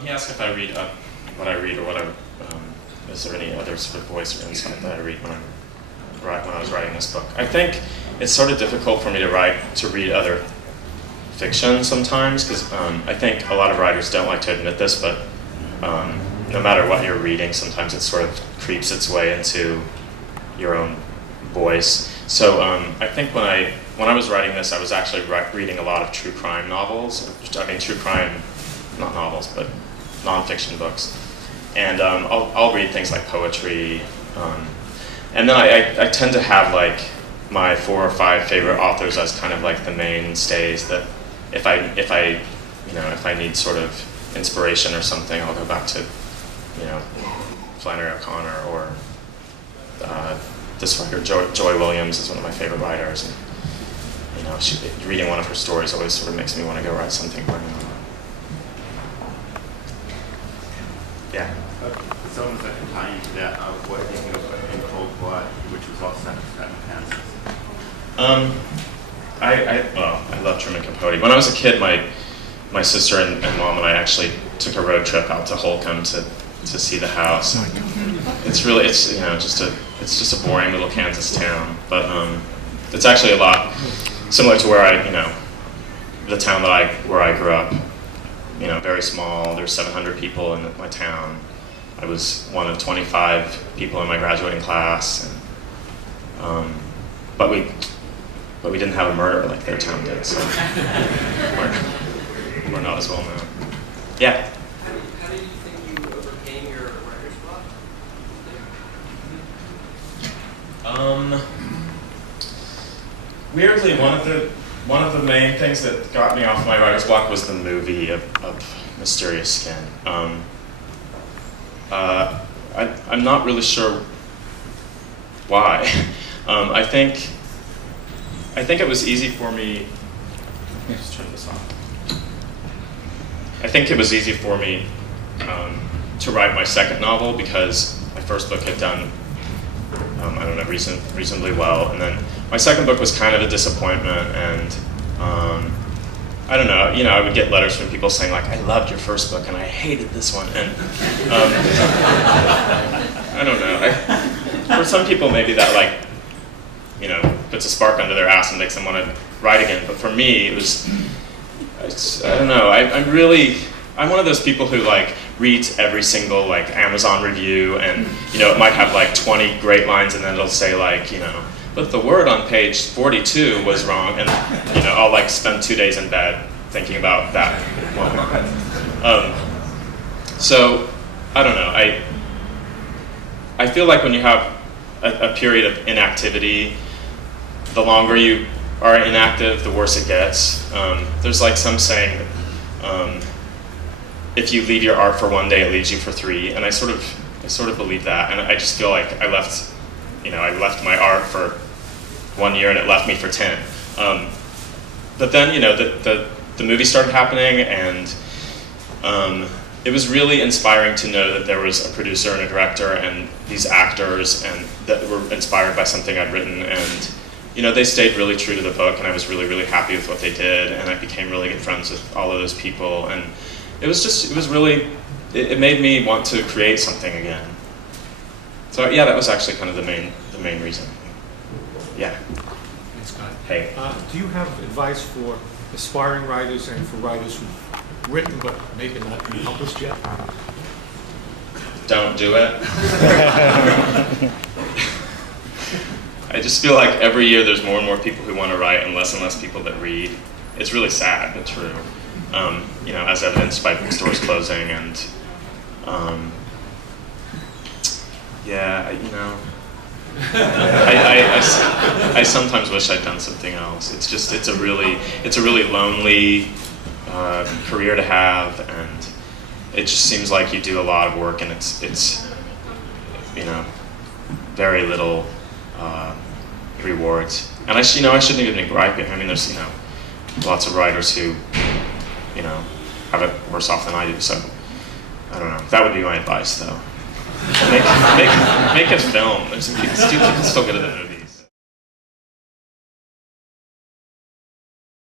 He asked if I read what I read or what I, is there any other sort of voice or insight that I read when I was writing this book. I think it's sort of difficult for me to read other fiction sometimes, because I think a lot of writers don't like to admit this, but no matter what you're reading, sometimes it sort of creeps its way into your own voice. So I think when I was writing this, I was actually reading a lot of true crime novels. I mean, true crime, not novels, but nonfiction books. And I'll read things like poetry. And then I tend to have like my 4 or 5 favorite authors as kind of like the mainstays that if I need sort of inspiration or something, I'll go back to, Flannery O'Connor or this writer, Joy Williams is one of my favorite writers. And, reading one of her stories always sort of makes me want to go write something brand new. Yeah. It's almost like a tying to that of what you think of In Cold Blood, which was all set in Kansas. I love Truman Capote. When I was a kid, my sister and mom and I actually took a road trip out to Holcomb to see the house. It's just a boring little Kansas town, but it's actually a lot similar to where the town where I grew up. Very small. There's 700 people in my town. I was one of 25 people in my graduating class, and, but we didn't have a murder like their town did, so we're not as well known. Yeah. How do you think you overcame your writer's block? Weirdly, one of the main things that got me off my writer's block was the movie of Mysterious Skin. I'm not really sure why. I think it was easy for me. Let me just turn this off. I think it was easy for me to write my second novel because my first book had done, reasonably well, and then my second book was kind of a disappointment, and I don't know, I would get letters from people saying like, I loved your first book and I hated this one, and I don't know. For some people maybe that puts a spark under their ass and makes them want to write again, but for me it was, I don't know, I'm one of those people who reads every single Amazon review, and it might have 20 great lines and then it'll say but the word on page 42 was wrong, and I'll spend 2 days in bed thinking about that one line. So I don't know. I feel like when you have a period of inactivity, the longer you are inactive, the worse it gets. There's some saying that if you leave your art for 1 day, it leaves you for 3, and I sort of believe that, and I just feel like I left my art for 1 year and it left me for 10. But then, the movie started happening, and it was really inspiring to know that there was a producer and a director and these actors and that were inspired by something I'd written, and they stayed really true to the book, and I was really, really happy with what they did, and I became really good friends with all of those people, and it made me want to create something again. So yeah, that was actually kind of the main reason. Yeah. Hey, Scott. Hey. Do you have advice for aspiring writers and for writers who've written but maybe not been published yet? Don't do it. I just feel like every year there's more and more people who want to write and less people that read. It's really sad, but true. As evidenced by bookstores closing, and I sometimes wish I'd done something else. It's a really lonely career to have, and it just seems like you do a lot of work, and it's very little rewards. And I shouldn't even be griping. I mean, there's lots of writers who have it worse off than I do. So I don't know. That would be my advice, though. Make a film. You can still get it in a movie.